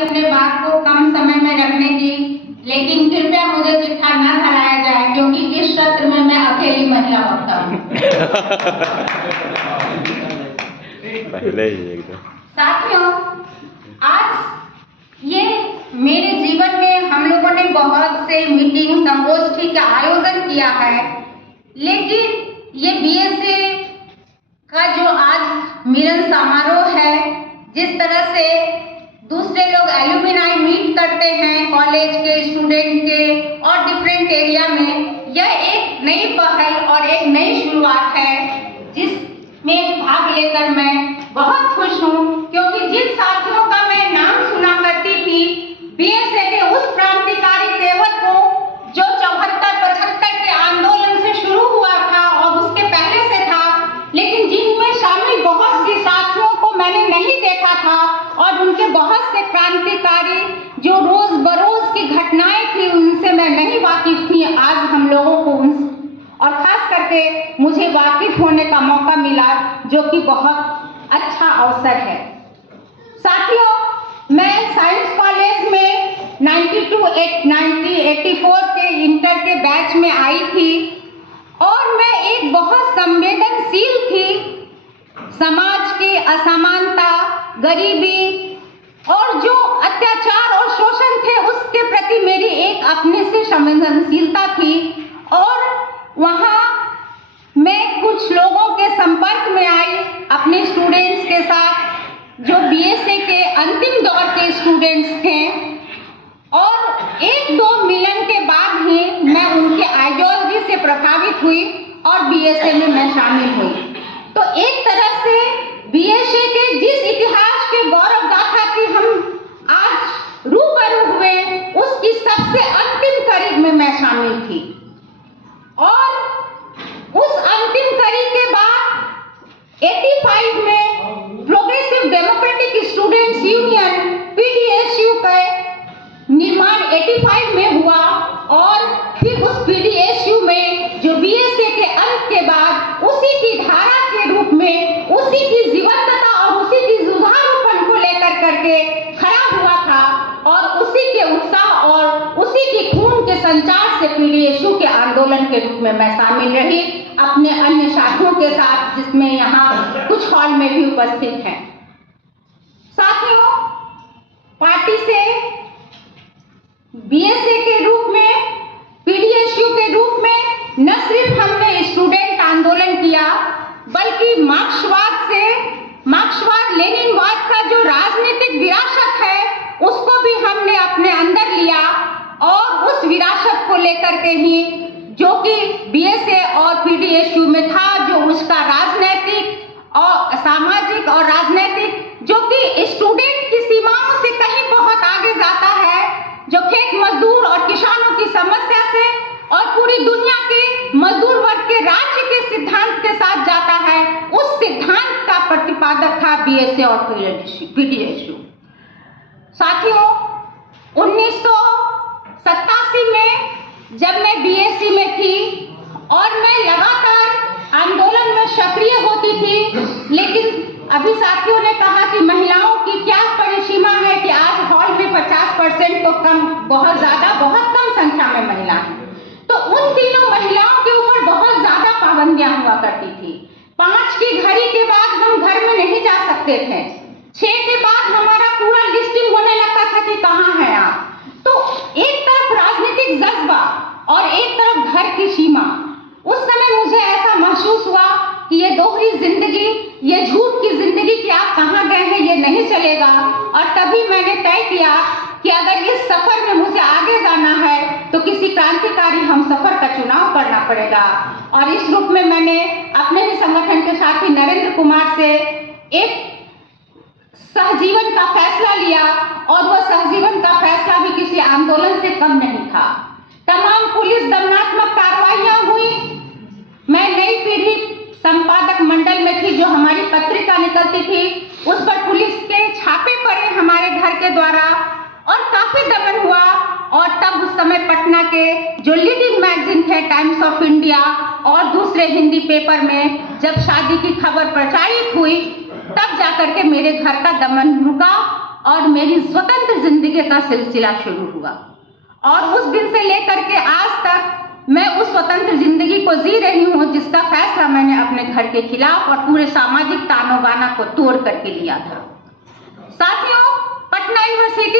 अपने बात को कम समय में रखने की, लेकिन कृपया मुझे चिट्ठा न धराया जाए क्योंकि इस सत्र में मैं अकेली महिला वक्ता हूँ। पहले ही एकदम। साथियों, आज ये मेरे जीवन में हम लोगों ने बहुत से मीटिंग संगोष्ठी का आयोजन किया है, लेकिन ये बीएसए का जो आज मिलन समारोह है, जिस तरह से दूसरे लोग एल्यूमिनाई मीट करते हैं कॉलेज के स्टूडेंट के और डिफरेंट एरिया में, यह एक नई पहल और एक नई शुरुआत है जिसमें भाग लेकर मैं बहुत खुश हूँ, क्योंकि जिन साथियों का मैं नाम सुना करती थी बीएसए के उस क्रांतिकारी तेवर को जो 74-75 के आंदोलन से शुरू हुआ था और उसके पहले से था, लेकिन जिनमें शामिल बहुत सी साथियों को मैंने नहीं देखा था और उनके बहुत से क्रांतिकारी जो रोज बरोज की घटनाएं थी उनसे मैं नहीं वाकिफ थी। आज हम लोगों को और खास करके मुझे वाकिफ होने का मौका मिला, जो कि बहुत अच्छा अवसर है। साथियों, मैं साइंस कॉलेज में 1984 के इंटर के बैच में आई थी और मैं एक बहुत संवेदनशील थी। समाज की असमानता, गरीबी और जो अत्याचार और शोषण थे उसके प्रति मेरी एक अपने से संवेदनशीलता थी और वहाँ मैं कुछ लोगों के संपर्क में आई अपने स्टूडेंट्स के साथ जो बीएसए के अंतिम दौर के स्टूडेंट्स थे, और एक दो मिलन के बाद ही मैं उनके आइडियोलॉजी से प्रभावित हुई और बीएसए में मैं शामिल हुई। तो एक तरह से बीएसए के जिस इतिहास के गौरव गाथा की हम आज रूबरू हुए, उसकी सबसे अंतिम कड़ी में मैं शामिल थी। और उस अंतिम कड़ी के बाद 85 में प्रोग्रेसिव डेमोक्रेटिक स्टूडेंट्स यूनियन पीडीएसयू का निर्माण 85 में हुआ और फिर उस पीडीएसयू में जो बीएसए के अंत के बाद उसी की धारा के रूप में उसी की जीवंतता और उसी की जुझारूपन को लेकर करके खड़ा हुआ था और उसी के उत्साह और उसी की खून के संचार से पीडीएसयू के आंदोलन के रूप में मैं शामिल रही अपने अन्य साथियों के साथ, जिसमें यहाँ कुछ हॉल में भी उपस्थित हैं। साथियों, पार्टी से बीएसए के रूप में, पीडीएसयू के रूप में न सिर्फ हमने स्टूडेंट आंदोलन किया, बल्कि मार्क्सवाद लेनिनवाद का जो राजनीतिक विरासत है उसको भी हमने अपने अंदर लिया और उस विरासत को लेकर के ही जो कि बीएसए और पीडीएसयू में था, जो उसका राजनीतिक और सामाजिक और राजनीतिक जो कि स्टूडेंट की सीमाओं से कहीं बहुत आगे जाता है, जो खेत मजदूर और किसानों की समस्या से और पूरी दुनिया के मजदूर वर्ग के राज्य के सिद्धांत के साथ जाता है, उस सिद्धांत का प्रतिपादक था बीएसए और पीडीएसयू। साथियों, 1987 में जब मैं बीएससी में थी और मैं लगातार आंदोलन में सक्रिय होती थी, लेकिन अभी साथियों ने कहा कि महिलाओं की क्या परिसीमा है कि आज हॉल में 50% तो कम, बहुत कम संख्या में महिला हैं। तो उन तीनों महिलाओं के ऊपर बहुत ज्यादा पाबंदियां हुआ करती थी। 5 की घड़ी के बाद हम घर में नहीं जा सकते थे। 6 के बाद हमारा पूरा लिस्टिंग होने लगता था कि कहाँ है आप। तो एक तरफ राजनीतिक जज्बा और एक तरफ घर की सीमा। उस समय मुझे ऐसा महसूस हुआ कि ये दोहरी जिंदगी, ये झूठ की जिंदगी कि आप कहाँ गए हैं, ये नहीं चलेगा। और तभी मैंने तय किया कि अगर इस सफर में मुझे आगे जाना है तो किसी क्रांतिकारी हम सफर का चुनाव करना पड़ेगा। और इस रूप में मैंने अपने ही संगठन के साथी नरेंद्र कुमार से एक सहजीवन का फैसला लिया और वह सहजीवन का फैसला भी किसी आंदोलन से कम नहीं था। तमाम पुलिस दमनात्मक कार्रवाइयां हुई। मैं नई पीढ़ी संपादक मंडल में थी, जो हमारी पत्रिका निकलती थी, उस पर पुलिस के छापे पड़े हमारे घर के द्वारा और काफी दमन हुआ। और तब उस समय पटना के जो लीडिंग मैगजीन थे टाइम्स ऑफ इंडिया और दूसरे हिंदी पेपर में जब शादी की खबर प्रचारित हुई, तब जाकर के मेरे घर का दमन रुका और मेरी स्वतंत्र जिंदगी लिखने का सिलसिला शुरू हुआ और उस दिन से लेकर के आज तक मैं उस स्वतंत्र जिंदगी को जी रही हूँ जिसका फैसला मैंने अपने घर के खिलाफ और पूरे सामाजिक तानो बाना को तोड़ करके लिया था। साथियों, पटना यूनिवर्सिटी